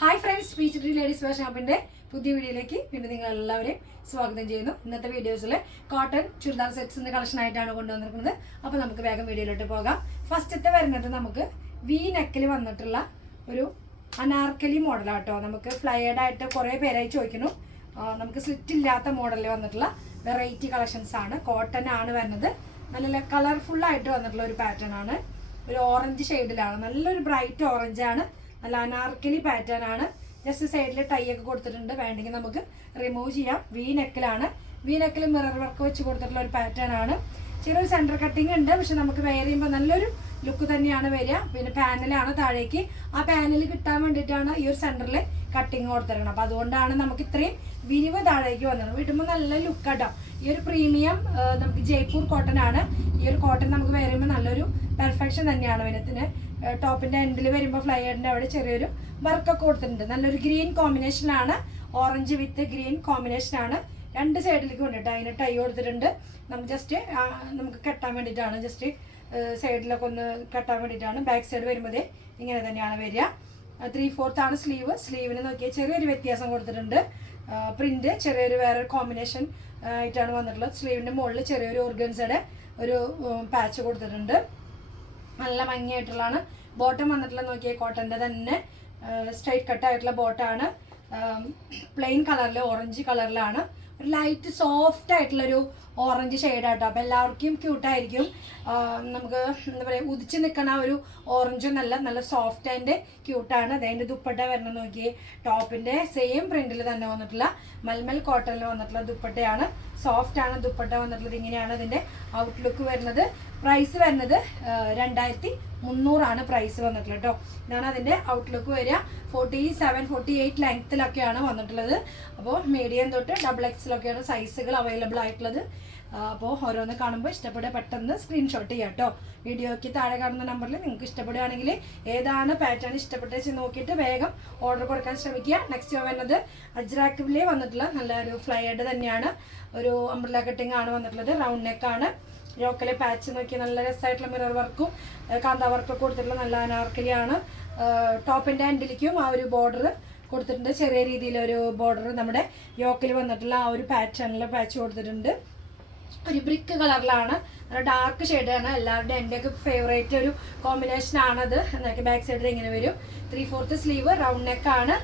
Hi friends speech tree ladies wear പുതിയ വീഡിയോയിലേക്ക് വീണ്ടും നിങ്ങൾ എല്ലാവരെയും സ്വാഗതം ചെയ്യുന്നു. ഇന്നത്തെ വീഡിയോസിൽ കോട്ടൺ ചുരിദാർ സെറ്റ്സിന്റെ കളക്ഷൻ ആയിട്ടാണ് കൊണ്ടുവന്നിരിക്കുന്നത്. അപ്പോൾ നമുക്ക് വേഗം വീഡിയോയിലോട്ട് പോകാം. ഫസ്റ്റത്തെ വരുന്നത് നമുക്ക് വി നെക്കിൽ വന്നിട്ടുള്ള ഒരു അനാർക്കലി മോഡലാട്ടോ നമുക്ക് ഫ്ലയേഡ് ആയിട്ട് കുറേ പേരായി ചോദിക്കുന്നു. നമുക്ക് സ്ലിറ്റ് ഇല്ലാത്ത മോഡലിൽ വന്നിട്ടുള്ള വെറൈറ്റി കളക്ഷൻസ് ആണ്. കോട്ടൺ ആണ് വരുന്നത്. നല്ല കളർഫുൾ ആയിട്ട് വന്നിട്ടുള്ള ഒരു പാറ്റേൺ ആണ്. ഒരു ഓറഞ്ച് ഷെയ്ഡിലാണ് നല്ലൊരു ബ്രൈറ്റ് ഓറഞ്ച് ആണ്. നല്ല അനാർക്കലി പാറ്റേൺ ആണ്. ജസ്റ്റ് സൈഡിൽ ടൈ ഒക്കെ കൊടുത്തിട്ടുണ്ട്. വേണ്ടെങ്കിൽ നമുക്ക് റിമൂവ് ചെയ്യാം. വി നെക്കിലാണ് വി നെക്കിൽ മിറർ വർക്ക് വെച്ച് കൊടുത്തിട്ടുള്ള ഒരു പാറ്റേൺ ആണ്. ചെറിയൊരു സെന്റർ കട്ടിങ് ഉണ്ട്. പക്ഷെ നമുക്ക് വെയർ ചെയ്യുമ്പോൾ നല്ലൊരു ലുക്ക് തന്നെയാണ് വരിക. പിന്നെ പാനലാണ് താഴേക്ക്. ആ പാനൽ കിട്ടാൻ വേണ്ടിയിട്ടാണ് ഈ ഒരു സെന്ററിൽ കട്ടിങ് കൊടുത്തിരിക്കണം അപ്പോൾ അതുകൊണ്ടാണ് നമുക്ക് ഇത്രയും വിരിവ് താഴേക്ക് വന്നത്. വീട്ടുമ്പോൾ നല്ല ലുക്ക് കേട്ടോ ഈ ഒരു പ്രീമിയം നമുക്ക് ജയ്പൂർ കോട്ടൺ ആണ്. ഈ ഒരു കോട്ടൺ നമുക്ക് വെയർ ചെയ്യുമ്പോൾ നല്ലൊരു പെർഫെക്ഷൻ തന്നെയാണ് വിനത്തിന് ടോപ്പിന്റെ എൻഡിൽ വരുമ്പോൾ ഫ്ലൈയറിന്റെ അവിടെ ചെറിയൊരു വർക്കൊക്കെ കൊടുത്തിട്ടുണ്ട്. നല്ലൊരു ഗ്രീൻ കോമ്പിനേഷനാണ് ഓറഞ്ച് വിത്ത് ഗ്രീൻ കോമ്പിനേഷനാണ് രണ്ട് സൈഡിലേക്ക് കൊണ്ടിട്ട് അതിന് ടൈ കൊടുത്തിട്ടുണ്ട്. നമുക്ക് ജസ്റ്റ് നമുക്ക് കെട്ടാൻ വേണ്ടിയിട്ടാണ്. ജസ്റ്റ് സൈഡിലൊക്കെ ഒന്ന് കെട്ടാൻ വേണ്ടിയിട്ടാണ്. ബാക്ക് സൈഡ് വരുമ്പോൾ ഇങ്ങനെ തന്നെയാണ് വരിക. ത്രീ ഫോർത്ത് ആണ് സ്ലീവ് സ്ലീവിന് നോക്കിയാൽ ചെറിയൊരു വ്യത്യാസം കൊടുത്തിട്ടുണ്ട്. പ്രിന്റ് ചെറിയൊരു വേറെ കോമ്പിനേഷൻ ആയിട്ടാണ് വന്നിട്ടുള്ളത്. സ്ലീവിന്റെ മുകളിൽ ചെറിയൊരു ഓർഗൻസയുടെ ഒരു പാച്ച് കൊടുത്തിട്ടുണ്ട്. നല്ല ഭംഗിയായിട്ടുള്ളതാണ്. ബോട്ടം വന്നിട്ടുള്ള നോക്കിയാൽ കോട്ടന്റെ തന്നെ സ്ട്രൈറ്റ് കട്ട് ആയിട്ടുള്ള ബോട്ടാണ് പ്ലെയിൻ കളറിൽ ഓറഞ്ച് കളറിലാണ് ഒരു ലൈറ്റ് സോഫ്റ്റ് ആയിട്ടുള്ളൊരു ഓറഞ്ച് ഷെയ്ഡാട്ടോ. അപ്പോൾ എല്ലാവർക്കും ക്യൂട്ടായിരിക്കും. നമുക്ക് എന്താ പറയുക ഉദിച്ച് നിൽക്കണ ഒരു ഓറഞ്ച് നല്ല നല്ല സോഫ്റ്റ് ആൻഡ് ക്യൂട്ടാണ്. അതിന്റെ ദുപ്പട്ട വരണം നോക്കിയേ. ടോപ്പിന്റെ സെയിം പ്രിന്റിൽ തന്നെ വന്നിട്ടുള്ള മൽമൽ കോട്ടണിൽ വന്നിട്ടുള്ള ദുപ്പട്ടയാണ്. സോഫ്റ്റ് ആണ് ദുപ്പട്ട വന്നിട്ടുള്ളത്. ഇങ്ങനെയാണ് ഔട്ട് ഔട്ട്ലുക്ക് വരുന്നത്. പ്രൈസ് വരുന്നത് രണ്ടായിരത്തി മുന്നൂറാണ് പ്രൈസ് വന്നിട്ടുള്ളത് കേട്ടോ ഇതാണ് അതിന്റെ ഔട്ട്ലുക്ക് വരിക. ഫോർട്ടി സെവൻ ഫോർട്ടി എയ്റ്റ് ലെങ്ത്തിലൊക്കെയാണ് വന്നിട്ടുള്ളത്. അപ്പോൾ മീഡിയം തൊട്ട് ഡബിൾ എക്സിലൊക്കെയാണ് സൈസുകൾ അവൈലബിൾ ആയിട്ടുള്ളത്. അപ്പോൾ ഓരോന്ന് കാണുമ്പോൾ ഇഷ്ടപ്പെടുക പെട്ടെന്ന് സ്ക്രീൻഷോട്ട് ചെയ്യാം കേട്ടോ വീഡിയോയ്ക്ക് താഴെ കാണുന്ന നമ്പറിൽ നിങ്ങൾക്ക് ഇഷ്ടപ്പെടുകയാണെങ്കിൽ ഏതാണ് പാറ്റേൺ ഇഷ്ടപ്പെട്ടത് നോക്കിയിട്ട് വേഗം ഓർഡർ കൊടുക്കാൻ ശ്രമിക്കുക. നെക്സ്റ്റ് വരുന്നത് അജ്രാക്കിലെ വന്നിട്ടുള്ള നല്ല ഒരു ഫ്ലൈഡ് തന്നെയാണ്. ഒരു അംബ്രല കട്ടിംഗ് ആണ് വന്നിട്ടുള്ളത്. റൗണ്ട് നെക്കാണ് യോക്കലെ പാച്ച് നോക്കി നല്ല രസമായിട്ടുള്ള മിറർ വർക്കും കാന്താ വർക്കൊക്കെ കൊടുത്തിട്ടുള്ള നല്ല അനാർക്കലിയാണ്. ടോപ്പിന്റെ ആൻഡിലേക്കും ആ ഒരു ബോർഡർ കൊടുത്തിട്ടുണ്ട്. ചെറിയ രീതിയിലൊരു ബോർഡർ നമ്മുടെ യോക്കിൽ വന്നിട്ടുള്ള ആ ഒരു പാറ്റേണിൽ പാച്ച് കൊടുത്തിട്ടുണ്ട്. ഒരു ബ്രിക്ക് കളറിലാണ്. ഡാർക്ക് ഷെയ്ഡാണ് എല്ലാവരുടെയും എന്റെയൊക്കെ ഫേവറേറ്റ് ഒരു കോമ്പിനേഷൻ ആണത്. എന്നൊക്കെ ബാക്ക് സൈഡിൽ ഇങ്ങനെ വരും. ത്രീ ഫോർത്ത് സ്ലീവ് റൗണ്ട് നെക്കാണ്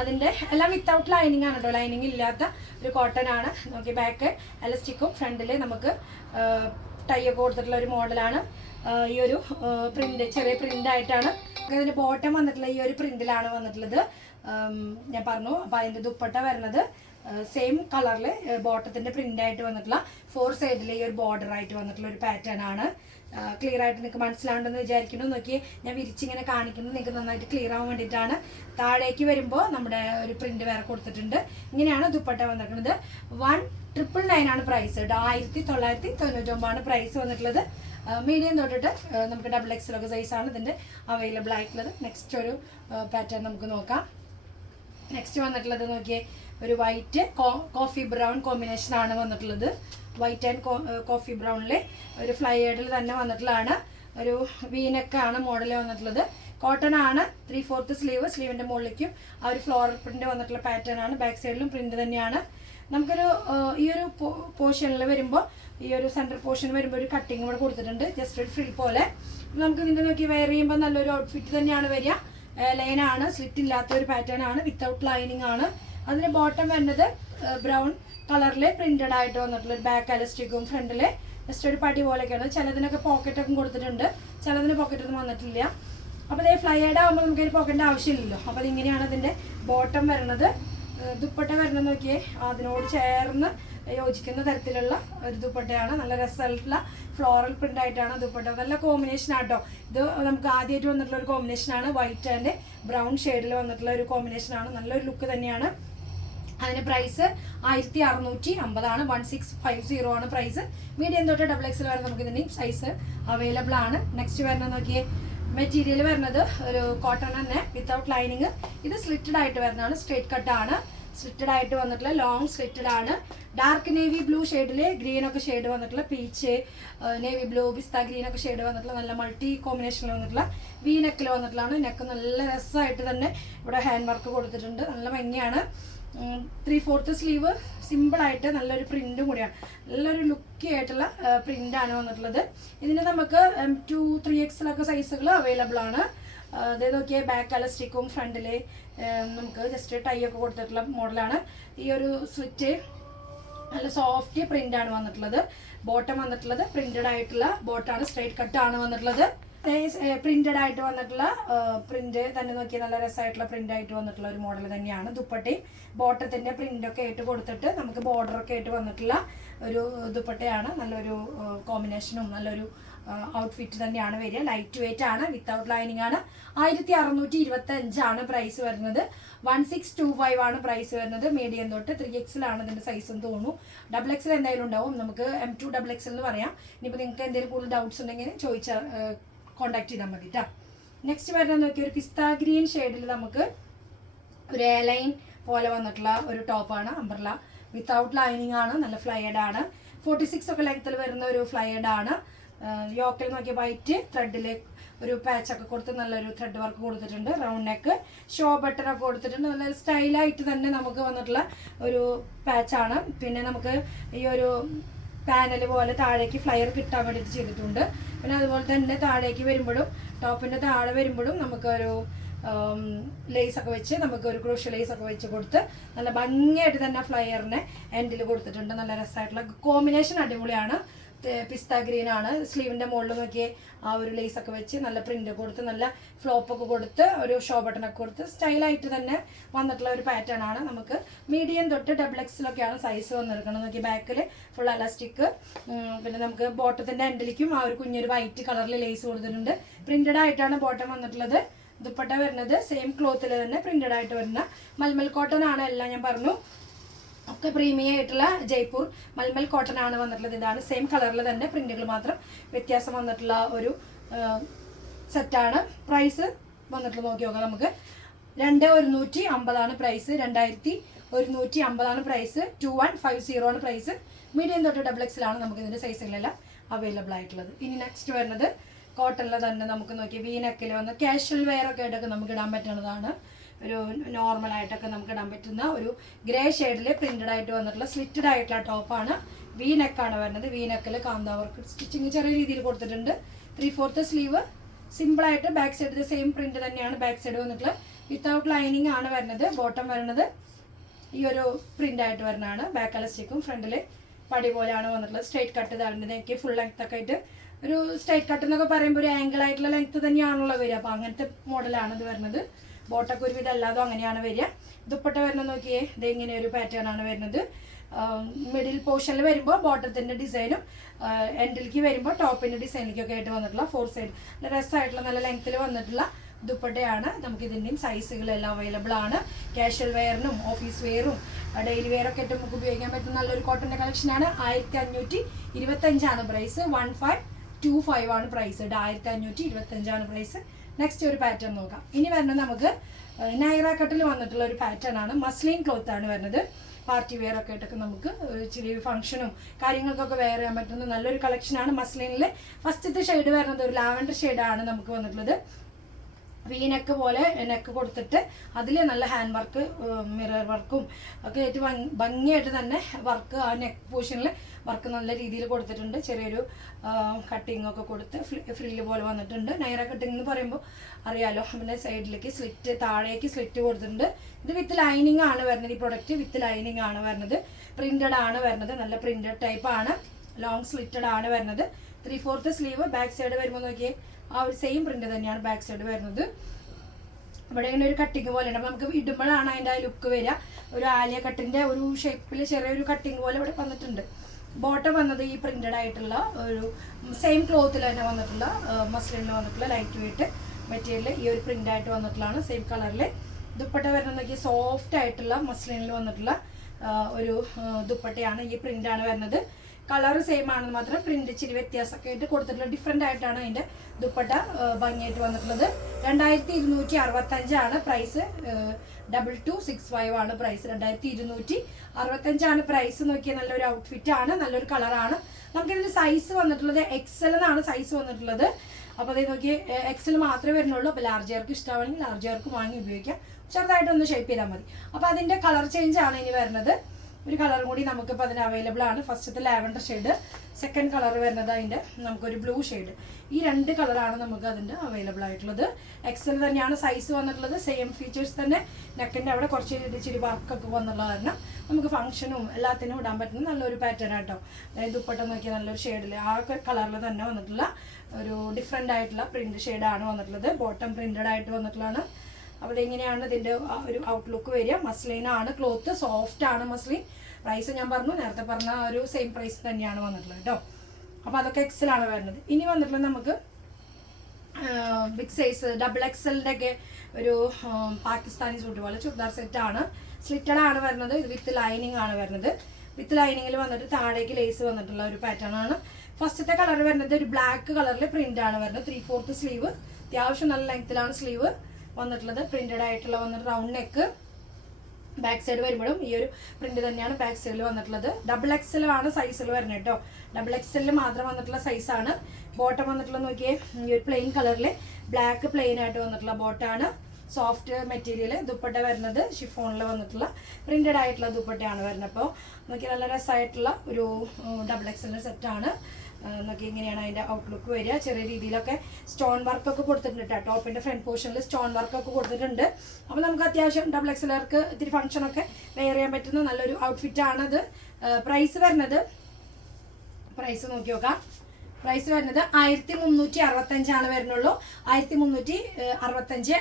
അതിന്റെ എല്ലാം വിത്തൗട്ട് ലൈനിങ് ആണ് കേട്ടോ ലൈനിങ് ഇല്ലാത്ത ഒരു കോട്ടൺ ആണ്. നോക്കി ബാക്ക് എലസ്റ്റിക്കും ഫ്രണ്ടിൽ നമുക്ക് ടൈ ഒക്കെ കൊടുത്തിട്ടുള്ള ഒരു മോഡലാണ് ഈ ഒരു പ്രിന്റ് ചെറിയ പ്രിന്റ് ആയിട്ടാണ്. അതിന്റെ ബോട്ടം വന്നിട്ടുള്ള ഈ ഒരു പ്രിന്റിലാണ് വന്നിട്ടുള്ളത്. ഞാൻ പറഞ്ഞു. അപ്പോൾ അതിന്റെ ദുപ്പട്ട വരുന്നത്. സെയിം കളറിൽ പ്രിന്റ് ആയിട്ട് വന്നിട്ടുള്ള ഫോർ സൈഡിൽ ഈ ഒരു ബോർഡർ ആയിട്ട് വന്നിട്ടുള്ള ഒരു പാറ്റേൺ ആണ്. ക്ലിയർ ആയിട്ട് നിങ്ങൾക്ക് മനസ്സിലാവുണ്ടെന്ന് വിചാരിക്കുന്നു. നോക്കി ഞാൻ വിരിച്ചിങ്ങനെ കാണിക്കുന്നത് നിങ്ങൾക്ക് നന്നായിട്ട് ക്ലിയർ ആവാൻ വേണ്ടിയിട്ടാണ്. താഴേക്ക് വരുമ്പോൾ നമ്മുടെ ഒരു പ്രിന്റ് വേറെ കൊടുത്തിട്ടുണ്ട്. ഇങ്ങനെയാണ് ദുപ്പട്ട വന്നിരിക്കുന്നത്. വൺ ട്രിപ്പിൾ നയൻ ആണ് പ്രൈസ് കേട്ടോ ആയിരത്തി തൊള്ളായിരത്തി തൊണ്ണൂറ്റൊമ്പതാണ് പ്രൈസ് വന്നിട്ടുള്ളത് മീഡിയം തൊട്ടിട്ട് നമുക്ക് ഡബിൾ എക്സിലൊക്കെ സൈസാണ് ഇതിന്റെ അവൈലബിൾ ആയിട്ടുള്ളത്. നെക്സ്റ്റ് ഒരു പാറ്റേൺ നമുക്ക് നോക്കാം. നെക്സ്റ്റ് വന്നിട്ടുള്ളത് നോക്കിയേ ഒരു വൈറ്റ് കോഫി ബ്രൗൺ കോമ്പിനേഷൻ ആണ് വന്നിട്ടുള്ളത്. വൈറ്റ് ആൻഡ് കോഫി ബ്രൗണിൽ ഒരു ഫ്ലൈഡിൽ തന്നെ വന്നിട്ടുള്ളതാണ്. ഒരു വീനക്കാണ് മോഡൽ വന്നിട്ടുള്ളത്. കോട്ടൺ ആണ് ത്രീ ഫോർത്ത് സ്ലീവ് സ്ലീവിന്റെ മുകളിലേക്കും ആ ഒരു ഫ്ലോറൽ പ്രിന്റ് വന്നിട്ടുള്ള പാറ്റേൺ ആണ്. ബാക്ക് സൈഡിലും പ്രിന്റ് തന്നെയാണ്. നമുക്കൊരു ഈ ഒരു പോർഷനിൽ വരുമ്പോൾ ഈ ഒരു സെൻട്രൽ പോർഷൻ വരുമ്പോൾ ഒരു കട്ടിങ് കൂടെ കൊടുത്തിട്ടുണ്ട്. ജസ്റ്റ് ഒരു ഫ്രിൽ പോലെ. നമുക്ക് ഇതിന്റെ നോക്കി വെയർ ചെയ്യുമ്പോൾ നല്ലൊരു ഔട്ട്ഫിറ്റ് തന്നെയാണ് വരിക. ലൈനാണ് സ്ലിറ്റ് ഇല്ലാത്ത ഒരു പാറ്റേൺ ആണ്. വിത്തൗട്ട് ലൈനിങ് ആണ്. അതിന് ബോട്ടം വരുന്നത് ബ്രൗൺ കളറിൽ പ്രിന്റഡ് ആയിട്ട് വന്നിട്ടുള്ള ഒരു ബാക്ക് അലസ്റ്റിക്കും ഫ്രണ്ടിൽ ജസ്റ്റ് ഒരു പടി പോലെയൊക്കെയാണ്. ചിലതിനൊക്കെ പോക്കറ്റൊക്കെ കൊടുത്തിട്ടുണ്ട്. ചിലതിന് പോക്കറ്റൊന്നും വന്നിട്ടില്ല. അപ്പോൾ ഇതേ ഫ്ലൈഡ് ആകുമ്പോൾ നമുക്ക് ഒരു പോക്കറ്റിന്റെ ആവശ്യമില്ലല്ലോ. അപ്പോൾ അതിങ്ങനെയാണ് അതിന്റെ ബോട്ടം ഏഹ് ദുപ്പട്ട വരുന്നത് നോക്കിയേ. അതിനോട് ചേർന്ന് യോജിക്കുന്ന തരത്തിലുള്ള ഒരു ദുപ്പട്ടയാണ്. നല്ല രസമായിട്ടുള്ള ഫ്ലോറൽ പ്രിന്റ് ആയിട്ടാണ് ദുപ്പട്ട. നല്ല കോമ്പിനേഷൻ ആട്ടോ. ഇത് നമുക്ക് ആദ്യമായിട്ട് വന്നിട്ടുള്ള ഒരു കോമ്പിനേഷൻ ആണ്. വൈറ്റ് ആൻഡ് ബ്രൗൺ ഷെയ്ഡിൽ വന്നിട്ടുള്ള ഒരു കോമ്പിനേഷൻ ആണ്. നല്ലൊരു ലുക്ക് തന്നെയാണ്. അതിന് പ്രൈസ് ആയിരത്തി അറുന്നൂറ്റി അമ്പതാണ് വൺ സിക്സ് ഫൈവ് സീറോ ആണ് പ്രൈസ് മീഡിയം തൊട്ട് ഡബിൾ എക്സിൽ വരെ നമുക്ക് ഇതിന്റെയും സൈസ് അവൈലബിൾ ആണ്. നെക്സ്റ്റ് വരുന്നത് നോക്കിയേ. മെറ്റീരിയൽ വരുന്നത് ഒരു കോട്ടൺ തന്നെ വിത്തൗട്ട് ലൈനിങ് ഇത് സ്ലിറ്റഡ് ആയിട്ട് വരുന്നതാണ് സ്ട്രേറ്റ് ആണ്. സ്ലിറ്റഡ് ആയിട്ട് വന്നിട്ടുള്ള ലോങ് സ്ലിറ്റഡ് ആണ്. ഡാർക്ക് നേവി ബ്ലൂ ഷെയ്ഡിൽ ഗ്രീൻ ഒക്കെ ഷെയ്ഡ് വന്നിട്ടുള്ള peach navy blue pista green ഒക്കെ ഷെയ്ഡ് വന്നിട്ടുള്ള നല്ല മൾട്ടി കോമ്പിനേഷനിൽ വന്നിട്ടുള്ള വി നെക്കിൽ വന്നിട്ടുള്ളതാണ്. നെക്ക് നല്ല രസമായിട്ട് തന്നെ ഇവിടെ ഹാൻഡ് വർക്ക് കൊടുത്തിട്ടുണ്ട്. നല്ല ഭംഗിയാണ്. ത്രീ ഫോർത്ത് സ്ലീവ് സിമ്പിളായിട്ട് നല്ലൊരു പ്രിന്റും കൂടിയാണ്. നല്ലൊരു ലുക്കി ആയിട്ടുള്ള പ്രിന്റാണ് വന്നിട്ടുള്ളത്. ഇതിന് നമുക്ക് ടു ത്രീ എക്സിലൊക്കെ സൈസുകൾ അവൈലബിൾ ആണ്. അതായത് നോക്കിയാൽ ബാക്ക് അലസ്റ്റിക്കും ഫ്രണ്ടിൽ നമുക്ക് ജസ്റ്റ് ടൈ ഒക്കെ കൊടുത്തിട്ടുള്ള മോഡലാണ് ഈ ഒരു സ്വിച്ച് നല്ല സോഫ്റ്റ് പ്രിന്റ് ആണ് വന്നിട്ടുള്ളത്. ബോട്ടം വന്നിട്ടുള്ളത്. പ്രിന്റഡ് ആയിട്ടുള്ള ബോട്ടാണ് സ്ട്രൈറ്റ് ആണ് വന്നിട്ടുള്ളത്. പ്രിന്റഡ് ആയിട്ട് വന്നിട്ടുള്ള പ്രിന്റ് തന്നെ നോക്കിയാൽ നല്ല രസമായിട്ടുള്ള പ്രിന്റ് ആയിട്ട് വന്നിട്ടുള്ള ഒരു മോഡൽ തന്നെയാണ്. ദുപ്പട്ടയും ബോട്ടത്തിന്റെ പ്രിന്റ് ഒക്കെ ആയിട്ട് കൊടുത്തിട്ട് നമുക്ക് ബോർഡർ ഒക്കെ ആയിട്ട് വന്നിട്ടുള്ള ഒരു ദുപ്പട്ടയാണ്. നല്ലൊരു കോമ്പിനേഷനും നല്ലൊരു ഔട്ട്ഫിറ്റ് തന്നെയാണ് വരിക. ലൈറ്റ് വെയിറ്റ് ആണ് വിത്തൗട്ട് ലൈനിങ് ആണ്. ആയിരത്തി അറുന്നൂറ്റി ഇരുപത്തി അഞ്ചാണ് പ്രൈസ് വരുന്നത്. വൺ സിക്സ് ടു ഫൈവ് ആണ് പ്രൈസ് വരുന്നത്. മീഡിയം തൊട്ട് ത്രീ എക്സിലാണ് ഇതിന്റെ സൈസ് എന്ന് തോന്നുന്നു. ഡബിൾ എക്സിൽ എന്തായാലും ഉണ്ടാവും. നമുക്ക് എം ടു ഡബിൾ എക്സിൽ എന്ന് പറയാം. ഇനിയിപ്പോൾ നിങ്ങൾക്ക് എന്തെങ്കിലും കൂടുതൽ ഡൗട്ട്സ് ഉണ്ടെങ്കിൽ ചോദിച്ചാൽ കോൺടാക്ട് ചെയ്താൽ മതി കേട്ടോ നെക്സ്റ്റ് വരുന്നത് നോക്കി ഒരു പിസ്ത ഗ്രീൻ ഷെയ്ഡിൽ നമുക്ക് ഒരു എലൈൻ പോലെ വന്നിട്ടുള്ള ഒരു ടോപ്പാണ് അംബ്രല വിത്തൗട്ട് ലൈനിങ് ആണ് നല്ല ഫ്ലയഡ് ആണ്. ഫോർട്ടി സിക്സ് ഒക്കെ ലെങ്ത്തിൽ വരുന്ന ഒരു ഫ്ലയഡ് ആണ്. യോക്കിൽ നോക്കിയ വൈറ്റ് ത്രെഡിൽ ഒരു പാച്ച് ഒക്കെ കൊടുത്ത് നല്ലൊരു ത്രെഡ് വർക്ക് കൊടുത്തിട്ടുണ്ട് റൗണ്ട് നെക്ക് ഷോ ബട്ടൺ ഒക്കെ കൊടുത്തിട്ടുണ്ട്. നല്ല സ്റ്റൈലായിട്ട് തന്നെ നമുക്ക് വന്നിട്ടുള്ള ഒരു പാച്ചാണ് പിന്നെ നമുക്ക് ഈ ഒരു പാനൽ പോലെ താഴേക്ക് ഫ്ലയർ കിട്ടാൻ വേണ്ടിയിട്ട് ചെയ്തിട്ടുണ്ട്. പിന്നെ അതുപോലെ തന്നെ താഴേക്ക് വരുമ്പോഴും ടോപ്പിന്റെ താഴെ വരുമ്പോഴും നമുക്കൊരു ലേസൊക്കെ വെച്ച് നമുക്ക് ഒരു ക്രൂഷ്യ ലേസ് ഒക്കെ വെച്ച് കൊടുത്ത് നല്ല ഭംഗിയായിട്ട് തന്നെ ഫ്ലയറിനെ എൻഡിൽ കൊടുത്തിട്ടുണ്ട്. നല്ല രസമായിട്ടുള്ള കോമ്പിനേഷൻ അടിപൊളിയാണ്. പിസ്ത ഗ്രീൻ ആണ്. സ്ലീവിന്റെ മുകളിൽ നോക്കി ആ ഒരു ലേസ് ഒക്കെ വെച്ച് നല്ല പ്രിന്റ് കൊടുത്ത് നല്ല ഫ്ലോപ്പ് ഒക്കെ കൊടുത്ത് ഒരു ഷോ ബട്ടൺ ഒക്കെ കൊടുത്ത് സ്റ്റൈലായിട്ട് തന്നെ വന്നിട്ടുള്ള ഒരു പാറ്റേൺ ആണ് നമുക്ക്. മീഡിയം തൊട്ട് ഡബിൾ എക്സിലൊക്കെയാണ് സൈസ് വന്നിരിക്കുന്നത്. നോക്കി ബാക്കിൽ ഫുൾ അലാസ്റ്റിക് പിന്നെ നമുക്ക് ബോട്ടത്തിന്റെ എൻഡിലേക്കും ആ ഒരു കുഞ്ഞൊരു വൈറ്റ് കളറിൽ ലേസ് കൊടുത്തിട്ടുണ്ട്. പ്രിന്റഡ് ആയിട്ടാണ് ബോട്ടം വന്നിട്ടുള്ളത്. ദുപ്പട്ട വരുന്നത് സെയിം ക്ലോത്തിൽ തന്നെ പ്രിന്റഡ് ആയിട്ട് വരുന്ന. മൽമൽ കോട്ടൺ ആണ് എല്ലാം ഞാൻ പറഞ്ഞു. ഒക്കെ പ്രീമിയം ആയിട്ടുള്ള ജയ്പൂർ മൽമൽ കോട്ടൺ ആണ് വന്നിട്ടുള്ളത്. ഇതാണ് സെയിം കളറിൽ തന്നെ പ്രിന്റുകൾ മാത്രം വ്യത്യാസം വന്നിട്ടുള്ള ഒരു സെറ്റാണ് പ്രൈസ് വന്നിട്ടുള്ള നോക്കി നോക്കാം നമുക്ക്. രണ്ട് ഒരുന്നൂറ്റി അമ്പതാണ് പ്രൈസ് രണ്ടായിരത്തി ഒരുന്നൂറ്റി അമ്പതാണ് price two one five zero ആണ് പ്രൈസ് മീഡിയം തൊട്ട് ഡബിൾ എക്സിലാണ് നമുക്ക് ഇതിന്റെ സൈസുകളെല്ലാം അവൈലബിൾ ആയിട്ടുള്ളത്. ഇനി നെക്സ്റ്റ് വരുന്നത് കോട്ടണിൽ തന്നെ നമുക്ക് നോക്കി വീനക്കിൽ വന്ന് കാഷ്വൽ വെയർ ഒക്കെ ആയിട്ടൊക്കെ നമുക്ക് ഇടാൻ പറ്റുന്നതാണ്. ഒരു നോർമൽ ആയിട്ടൊക്കെ നമുക്ക് ഇടാൻ പറ്റുന്ന ഒരു ഗ്രേ ഷെയ്ഡിൽ പ്രിന്റഡ് ആയിട്ട് വന്നിട്ടുള്ള സ്ലിറ്റഡ് ആയിട്ടുള്ള ടോപ്പാണ് വി നെക്കാണ് വരുന്നത്. വി നെക്കിൽ കാന്ത വർക്ക് സ്റ്റിച്ചിങ് ചെറിയ രീതിയിൽ കൊടുത്തിട്ടുണ്ട്. ത്രീ ഫോർത്ത് സ്ലീവ് സിമ്പിളായിട്ട് ബാക്ക് സൈഡ് സെയിം പ്രിന്റ് തന്നെയാണ് ബാക്ക് സൈഡ് വന്നിട്ടുള്ള. വിത്തൗട്ട് ലൈനിങ് ആണ് വരുന്നത്. ബോട്ടം വരുന്നത്. ഈ ഒരു പ്രിന്റ് ആയിട്ട് വരുന്നതാണ്. ബാക്ക് അലസ്റ്റിക്കും ഫ്രണ്ടിൽ പടി പോലെയാണ് വന്നിട്ടുള്ളത്. സ്ട്രൈറ്റ് കട്ട് ഇതാണ് എനിക്ക് ഫുൾ ലെങ്ത് ഒക്കെ ആയിട്ട് ഒരു സ്ട്രൈറ്റ് കട്ട് എന്നൊക്കെ പറയുമ്പോൾ ഒരു ആംഗിൾ ആയിട്ടുള്ള ലെങ്ത് തന്നെയാണല്ലോ വരിക. അപ്പോൾ അങ്ങനത്തെ മോഡലാണ് ഇത് വരുന്നത്. ബോട്ടൊക്കെ ഒരുവിധം അല്ലാതും അങ്ങനെയാണ് വരിക. ദുപ്പട്ട വരുന്നത് നോക്കിയേ ഇത് ഇങ്ങനെ ഒരു പാറ്റേൺ ആണ് വരുന്നത്. മിഡിൽ പോർഷനിൽ വരുമ്പോൾ ബോട്ടത്തിന്റെ ഡിസൈനും എൻഡിലേക്ക് വരുമ്പോൾ ടോപ്പിന്റെ ഡിസൈനിലേക്കൊക്കെ ആയിട്ട് വന്നിട്ടുള്ള ഫോർ സൈഡ് നല്ല രസമായിട്ടുള്ള നല്ല ലെങ്ത്തിൽ വന്നിട്ടുള്ള ദുപ്പട്ടയാണ്. നമുക്ക് ഇതിന്റെയും സൈസുകളെല്ലാം അവൈലബിൾ ആണ്. കാഷ്വൽ വെയറിനും ഓഫീസ് വെയറും ഡെയിലി വെയർ ഒക്കെ ആയിട്ട് നമുക്ക് ഉപയോഗിക്കാൻ പറ്റുന്ന നല്ലൊരു കോട്ടന്റെ കളക്ഷനാണ് ആയിരത്തി അഞ്ഞൂറ്റി ഇരുപത്തഞ്ചാണ് price one five two five ആണ് പ്രൈസ് ആയിരത്തി അഞ്ഞൂറ്റി ഇരുപത്തഞ്ചാണ് പ്രൈസ് നെക്സ്റ്റ് ഒരു പാറ്റേൺ നോക്കാം. ഇനി വരുന്നത് നമുക്ക് നൈറ കട്ടിൽ വന്നിട്ടുള്ള ഒരു പാറ്റേൺ ആണ്. മസ്ലിൻ ക്ലോത്ത് ആണ് വരുന്നത്. പാർട്ടി വെയർ ഒക്കെ ആയിട്ടൊക്കെ നമുക്ക് ഇച്ചിരി ഫംഗ്ഷനും കാര്യങ്ങൾക്കൊക്കെ വെയർ ചെയ്യാൻ പറ്റുന്ന നല്ലൊരു കളക്ഷനാണ് മസ്ലിനിൽ ഫസ്റ്റത്തെ ഷെയ്ഡ് വരുന്നത് ഒരു ലാവൻഡർ ഷെയ്ഡാണ് നമുക്ക് വന്നിട്ടുള്ളത്. വി നെക്ക് പോലെ നെക്ക് കൊടുത്തിട്ട് അതിൽ നല്ല ഹാൻഡ് വർക്ക് മിറർ വർക്കും ഒക്കെ ആയിട്ട് ഭംഗിയായിട്ട് തന്നെ വർക്ക് ആ നെക്ക് പോർഷനിൽ വർക്ക് നല്ല രീതിയിൽ കൊടുത്തിട്ടുണ്ട്. ചെറിയൊരു കട്ടിങ് ഒക്കെ കൊടുത്ത് ഫ്രില്ല് പോലെ വന്നിട്ടുണ്ട്. നൈറ കട്ടിങ് എന്ന് പറയുമ്പോൾ അറിയാലോ പിന്നെ സൈഡിലേക്ക് സ്ലിറ്റ് താഴേക്ക് സ്ലിറ്റ് കൊടുത്തിട്ടുണ്ട്. ഇത് വിത്ത് ലൈനിങ് ആണ് വരുന്നത്. ഈ പ്രൊഡക്റ്റ് വിത്ത് ലൈനിങ് ആണ് വരുന്നത്. പ്രിന്റഡ് ആണ് വരുന്നത്. നല്ല പ്രിന്റഡ് ടൈപ്പ് ആണ്. ലോങ് സ്ലിറ്റഡ് ആണ് വരുന്നത്. Three fourth sleeve back side വരുമ്പോൾ നോക്കിയേ ആ ഒരു സെയിം പ്രിന്റ് തന്നെയാണ് ബാക്ക് സൈഡ് വരുന്നത്. ഇവിടെ ഇങ്ങനെ ഒരു കട്ടിങ് പോലെ ഉണ്ട് നമുക്ക് ഇടുമ്പോഴാണ് അതിന്റെ ആ ലുക്ക് വരിക. ഒരു ആലിയ കട്ടിന്റെ ഒരു ഷേപ്പിൽ ചെറിയൊരു കട്ടിങ് പോലെ ഇവിടെ വന്നിട്ടുണ്ട്. ബോട്ടം വന്നത് ഈ പ്രിന്റഡ് ആയിട്ടുള്ള ഒരു സെയിം ക്ലോത്തിൽ തന്നെ വന്നിട്ടുള്ള മസ്ലിനിൽ വന്നിട്ടുള്ള ലൈറ്റ് വെയിറ്റ് മെറ്റീരിയൽ ഈ ഒരു പ്രിന്റ് ആയിട്ട് വന്നിട്ടുള്ളതാണ്. സെയിം കളറിൽ ദുപ്പട്ട വരുന്നത് സോഫ്റ്റ് ആയിട്ടുള്ള മസ്ലിനിൽ വന്നിട്ടുള്ള ഒരു ദുപ്പട്ടയാണ് ഈ പ്രിന്റാണ് വരുന്നത്. കളർ സെയിം ആണെന്ന് മാത്രം പ്രിന്റ് ഇച്ചിരി വ്യത്യാസമൊക്കെ ആയിട്ട് കൊടുത്തിട്ടുള്ള ഡിഫറെന്റ് ആയിട്ടാണ് അതിന്റെ ദുപ്പട്ട ഭംഗിയായിട്ട് വന്നിട്ടുള്ളത്. രണ്ടായിരത്തി ഇരുന്നൂറ്റി അറുപത്തഞ്ചാണ് price double two six five ആണ് പ്രൈസ് രണ്ടായിരത്തി ഇരുന്നൂറ്റി അറുപത്തഞ്ചാണ് പ്രൈസ് നോക്കിയ നല്ലൊരു ഔട്ട്ഫിറ്റ് ആണ് നല്ലൊരു കളറാണ് നമുക്കിതിന്റെ സൈസ് വന്നിട്ടുള്ളത് എക്സൽ എന്നാണ് സൈസ് വന്നിട്ടുള്ളത്. അപ്പോൾ അതേ നോക്കി എക്സൽ മാത്രമേ വരുന്നുള്ളൂ. അപ്പോൾ ലാർജ് ആർക്ക് ഇഷ്ടമാണെങ്കിൽ ലാർജ് ആർക്ക് വാങ്ങി ഉപയോഗിക്കാം. ചെറുതായിട്ടൊന്ന് ഷേപ്പ് ചെയ്താൽ മതി. അപ്പോൾ അതിന്റെ കളർ ചേഞ്ച് ആണ് ഇനി വരുന്നത്. ഒരു കളറും കൂടി നമുക്കിപ്പോൾ അതിന് അവൈലബിൾ ആണ്. ഫസ്റ്റത്തെ ലാവൻഡർ ഷെയ്ഡ് സെക്കൻഡ് കളർ വരുന്നത് അതിന്റെ നമുക്കൊരു ബ്ലൂ ഷെയ്ഡ് ഈ രണ്ട് കളറാണ് നമുക്ക് അതിന്റെ അവൈലബിൾ ആയിട്ടുള്ളത്. എക്സൽ തന്നെയാണ് സൈസ് വന്നിട്ടുള്ളത്. സെയിം ഫീച്ചേഴ്സ് തന്നെ നെക്കിന്റെ അവിടെ കുറച്ച് ഇച്ചിരി വർക്കൊക്കെ വന്നുള്ള കാരണം നമുക്ക് ഫംഗ്ഷനും എല്ലാത്തിനും ഇടാൻ പറ്റുന്ന നല്ലൊരു പാറ്റേൺ ആട്ടോ അതായത് ദുപ്പട്ട നോക്കിയ നല്ലൊരു ഷെയ്ഡിൽ ആ കളറിൽ തന്നെ വന്നിട്ടുള്ള ഒരു ഡിഫറെന്റ് ആയിട്ടുള്ള പ്രിന്റ് ഷെയ്ഡാണ് വന്നിട്ടുള്ളത്. ബോട്ടം പ്രിന്റഡ് ആയിട്ട് വന്നിട്ടുള്ളതാണ്. അവിടെ ഇങ്ങനെയാണ് ഇതിന്റെ ഒരു ഔട്ട്ലുക്ക് വരിക? മസ്ലിൻ ആണ് ക്ലോത്ത് സോഫ്റ്റ് ആണ് മസ്ലിൻ പ്രൈസ് ഞാൻ പറഞ്ഞു നേരത്തെ പറഞ്ഞ ഒരു സെയിം പ്രൈസ് തന്നെയാണ് വന്നിട്ടുള്ളത് കേട്ടോ അപ്പോൾ അതൊക്കെ എക്സൽ ആണ് വരുന്നത്. ഇനി വന്നിട്ടുള്ളത് നമുക്ക് ബിഗ് സൈസ് ഡബിൾ എക്സലിന്റെ ഒക്കെ ഒരു പാകിസ്ഥാനി സൂട്ട് പോലെ ചുരിദാർ ആണ്. സ്ലിറ്റഡ് ആണ് വരുന്നത് ഇത് വിത്ത് ലൈനിങ് ആണ് വരുന്നത്. വിത്ത് ലൈനിങ്ങിൽ വന്നിട്ട് താഴേക്ക് ലേസ് വന്നിട്ടുള്ള ഒരു പാറ്റേൺ ആണ്. ഫസ്റ്റത്തെ കളർ വരുന്നത് ഒരു ബ്ലാക്ക് കളറിൽ പ്രിന്റ് ആണ് വരുന്നത്. ത്രീ ഫോർത്ത് സ്ലീവ് അത്യാവശ്യം നല്ല ലെങ്ത്തിലാണ് സ്ലീവ് വന്നിട്ടുള്ളത്. പ്രിന്റഡ് ആയിട്ടുള്ള വന്നിട്ട് റൗണ്ട് നെക്ക് ബാക്ക് സൈഡ് വരുമ്പോഴും ഈ ഒരു പ്രിന്റ് തന്നെയാണ് ബാക്ക് സൈഡിൽ വന്നിട്ടുള്ളത്. ഡബിൾ എക്സൽ ആണ് സൈസിൽ വരുന്നത് കേട്ടോ. ഡബിൾ എക്സലിൽ മാത്രം വന്നിട്ടുള്ള സൈസാണ് ബോട്ടം വന്നിട്ടുള്ള നോക്കിയേ ഈ ഒരു പ്ലെയിൻ കളറിൽ ബ്ലാക്ക് പ്ലെയിൻ ആയിട്ട് വന്നിട്ടുള്ള ബോട്ടാണ് സോഫ്റ്റ് മെറ്റീരിയൽ ദുപ്പട്ട വരുന്നത് ഷിഫോണിൽ വന്നിട്ടുള്ള പ്രിന്റഡ് ആയിട്ടുള്ള ദുപ്പട്ടയാണ് വരുന്നത്. അപ്പോൾ നോക്കി നല്ല രസമായിട്ടുള്ള ഒരു ഡബിൾ എക്സലിന്റെ സെറ്റാണ് എന്നൊക്കെ ഇങ്ങനെയാണ് അതിന്റെ ഔട്ട്ലുക്ക് വരിക. ചെറിയ രീതിയിലൊക്കെ സ്റ്റോൺ വർക്കൊക്കെ കൊടുത്തിട്ടുണ്ട് കേട്ടോ ടോപ്പിന്റെ ഫ്രണ്ട് പോർഷനിൽ സ്റ്റോൺ വർക്കൊക്കെ കൊടുത്തിട്ടുണ്ട്. അപ്പോൾ നമുക്ക് അത്യാവശ്യം ഡബിൾ എക്സലർക്ക് ഇത്തിരി ഫംഗ്ഷനൊക്കെ വെയർ ചെയ്യാൻ പറ്റുന്ന നല്ലൊരു ഔട്ട്ഫിറ്റാണത് പ്രൈസ് വരുന്നത് പ്രൈസ് നോക്കി നോക്കാം. പ്രൈസ് വരുന്നത് ആയിരത്തി മുന്നൂറ്റി അറുപത്തഞ്ചാണ് വരുന്നുള്ളൂ. ആയിരത്തി മുന്നൂറ്റി അറുപത്തഞ്ച്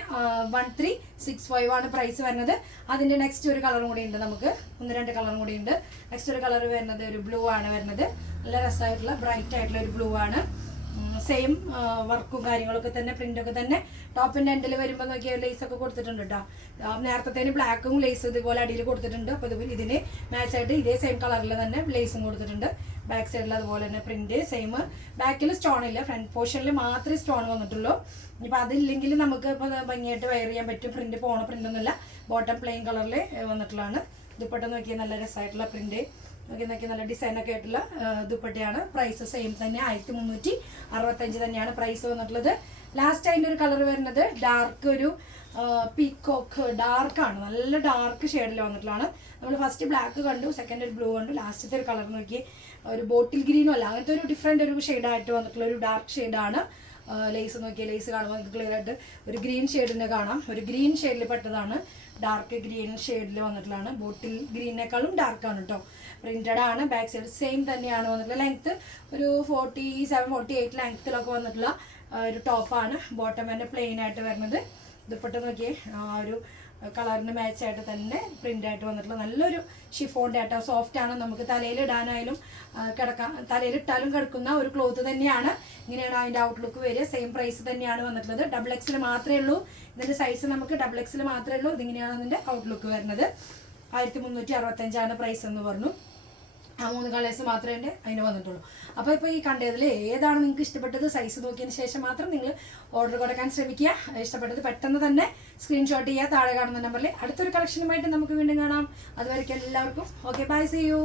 വൺ ത്രീ സിക്സ് ഫൈവ് ആണ് പ്രൈസ് വരുന്നത്. അതിന്റെ നെക്സ്റ്റ് ഒരു കളറും കൂടി ഉണ്ട് നമുക്ക്. ഒന്ന് രണ്ട് കളറും കൂടി ഉണ്ട്. നെക്സ്റ്റ് ഒരു കളർ വരുന്നത് ഒരു ബ്ലൂ ആണ് വരുന്നത്. നല്ല രസമായിട്ടുള്ള ബ്രൈറ്റ് ആയിട്ടുള്ള ഒരു ബ്ലൂ ആണ്. സെയിം വർക്കും കാര്യങ്ങളൊക്കെ തന്നെ പ്രിന്റ് ഒക്കെ തന്നെ. ടോപ്പിന്റെ എൻഡിൽ വരുമ്പോൾ നോക്കിയാൽ ലേസ് ഒക്കെ കൊടുത്തിട്ടുണ്ട് കേട്ടോ നേരത്തെ ബ്ലാക്കും ലേസ് ഇതുപോലെ അടിയിൽ കൊടുത്തിട്ടുണ്ട്. അപ്പോൾ ഇത് ഇതിന് മാച്ച് ആയിട്ട് ഇതേ സെയിം കളറിൽ തന്നെ ലേസും കൊടുത്തിട്ടുണ്ട്. ബാക്ക് സൈഡിൽ അതുപോലെ തന്നെ പ്രിന്റ് സെയിം ബാക്കിൽ സ്റ്റോൺ ഇല്ല. ഫ്രണ്ട് പോർഷനിൽ മാത്രമേ സ്റ്റോൺ വന്നിട്ടുള്ളൂ. ഇനിയിപ്പോൾ അതില്ലെങ്കിൽ നമുക്ക് ഇപ്പോൾ ഭംഗിയായിട്ട് വെയർ ചെയ്യാൻ പറ്റും. പ്രിന്റ് പോണ പ്രിന്റ് ഒന്നുമില്ല. ബോട്ടം പ്ലെയിൻ കളറിൽ വന്നിട്ടുള്ളതാണ്. ദുപ്പട്ട നോക്കിയാൽ നല്ല രസമായിട്ടുള്ള പ്രിന്റ് നോക്കി നോക്കി നല്ല ഡിസൈനൊക്കെ ആയിട്ടുള്ള ദുപ്പട്ടയാണ്. പ്രൈസ് സെയിം തന്നെ ആയിരത്തി മുന്നൂറ്റി അറുപത്തഞ്ച് തന്നെയാണ് പ്രൈസ് വന്നിട്ടുള്ളത്. ലാസ്റ്റ് അതിന്റെ ഒരു കളർ വരുന്നത് ഡാർക്ക് ഒരു പീക്കോക്ക് ഡാർക്കാണ് നല്ല ഡാർക്ക് ഷെയ്ഡിൽ വന്നിട്ടുള്ളതാണ്. നമ്മൾ ഫസ്റ്റ് ബ്ലാക്ക് കണ്ടു സെക്കൻഡ് ഒരു ബ്ലൂ കണ്ടു ലാസ്റ്റത്തെ ഒരു കളർ നോക്കി. ഒരു ബോട്ടിൽ ഗ്രീനും അല്ല അങ്ങനത്തെ ഒരു ഡിഫറെന്റ് ഒരു ഷെയ്ഡായിട്ട് വന്നിട്ടുള്ള ഒരു ഡാർക്ക് ഷെയ്ഡാണ് ലേസ് നോക്കിയാൽ ലേസ് കാണുമ്പോൾ നമുക്ക് ക്ലിയർ ആയിട്ട് ഒരു ഗ്രീൻ ഷെയ്ഡിനെ കാണാം. ഒരു ഗ്രീൻ ഷെയ്ഡിൽ പെട്ടതാണ്. ഡാർക്ക് ഗ്രീൻ ഷെയ്ഡിൽ വന്നിട്ടുള്ളതാണ്. ബോട്ടിൽ ഗ്രീനേക്കാളും ഡാർക്കാണ് കേട്ടോ പ്രിന്റഡ് ആണ്. ബാക്ക് സൈഡ് സെയിം തന്നെയാണ് വന്നിട്ടുള്ളത് ലെങ്ത്ത് ഒരു ഫോർട്ടി സെവൻ ഫോർട്ടി എയ്റ്റ് ലെങ്ത്തിലൊക്കെ വന്നിട്ടുള്ള ഒരു ടോപ്പാണ് ബോട്ടം തന്നെ പ്ലെയിൻ ആയിട്ട് വരുന്നത്. ദുപ്പട്ട നോക്കിയേ ആ ഒരു കളറിന് മാച്ച് ആയിട്ട് തന്നെ പ്രിന്റ് ആയിട്ട് വന്നിട്ടുള്ള നല്ലൊരു ഷിഫോണിന്റെ ആട്ടോ സോഫ്റ്റ് ആണ്. നമുക്ക് തലയിൽ ഇടാനായാലും കിടക്കാൻ തലയിൽ ഇട്ടാലും കിടക്കുന്ന ഒരു ക്ലോത്ത് തന്നെയാണ്. ഇങ്ങനെയാണ് അതിന്റെ ഔട്ട്ലുക്ക് വരിക. സെയിം പ്രൈസ് തന്നെയാണ് വന്നിട്ടുള്ളത്. ഡബിൾ എക്സിൽ മാത്രമേ ഉള്ളൂ. ഇതിന്റെ സൈസ് നമുക്ക് ഡബിൾ എക്സിൽ മാത്രമേ ഉള്ളൂ. ഇതിങ്ങനെയാണ് അതിന്റെ ഔട്ട്ലുക്ക് വരുന്നത്. ആയിരത്തി മുന്നൂറ്റി അറുപത്തഞ്ചാണ് പ്രൈസ് എന്ന് പറഞ്ഞു. ആ മൂന്ന് കളേഴ്സ് മാത്രമേ അതിന് വന്നിട്ടുള്ളൂ. അപ്പോൾ ഇപ്പോൾ ഈ കണ്ടതിൽ ഏതാണ് നിങ്ങൾക്ക് ഇഷ്ടപ്പെട്ടത്? സൈസ് നോക്കിയതിന് ശേഷം മാത്രം നിങ്ങൾ ഓർഡർ കൊടുക്കാൻ ശ്രമിക്കുക. ഇഷ്ടപ്പെട്ടത് പെട്ടെന്ന് തന്നെ സ്ക്രീൻഷോട്ട് ചെയ്യുക. താഴെ കാണുന്ന നമ്പറിൽ അടുത്തൊരു കളക്ഷനുമായിട്ട് നമുക്ക് വീണ്ടും കാണാം. അതുവരെയ്ക്കും എല്ലാവർക്കും. Okay bye C U